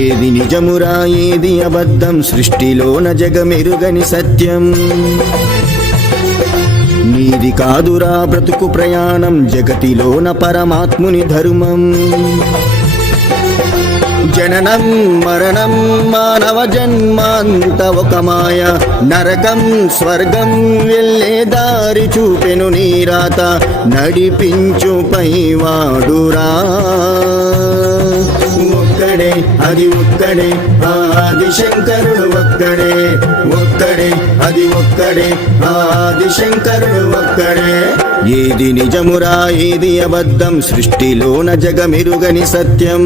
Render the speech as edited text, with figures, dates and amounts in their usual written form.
ఏది నిజమురా ఏది అబద్ధం సృష్టిలోన జగమెరుగని సత్యం. నీది కాదురా బ్రతుకు ప్రయాణం జగతిలోన పరమాత్ముని ధర్మం. జననం మరణం మానవ జన్మాంత ఒక మాయ, నరకం స్వర్గం వెళ్ళే దారి చూపెను నీరాత, నడిపించు పైవాడురా ఒక్కడే, అది ఒక్కడే ఆదిశంకరుడు ఒక్కడే, ఒక్కడే అది ఒక్కడే ఆదిశంకరుడు ఒక్కడే. ఏది నిజమురా ఏది అబద్ధం సృష్టిలోన జగమెరుగని సత్యం.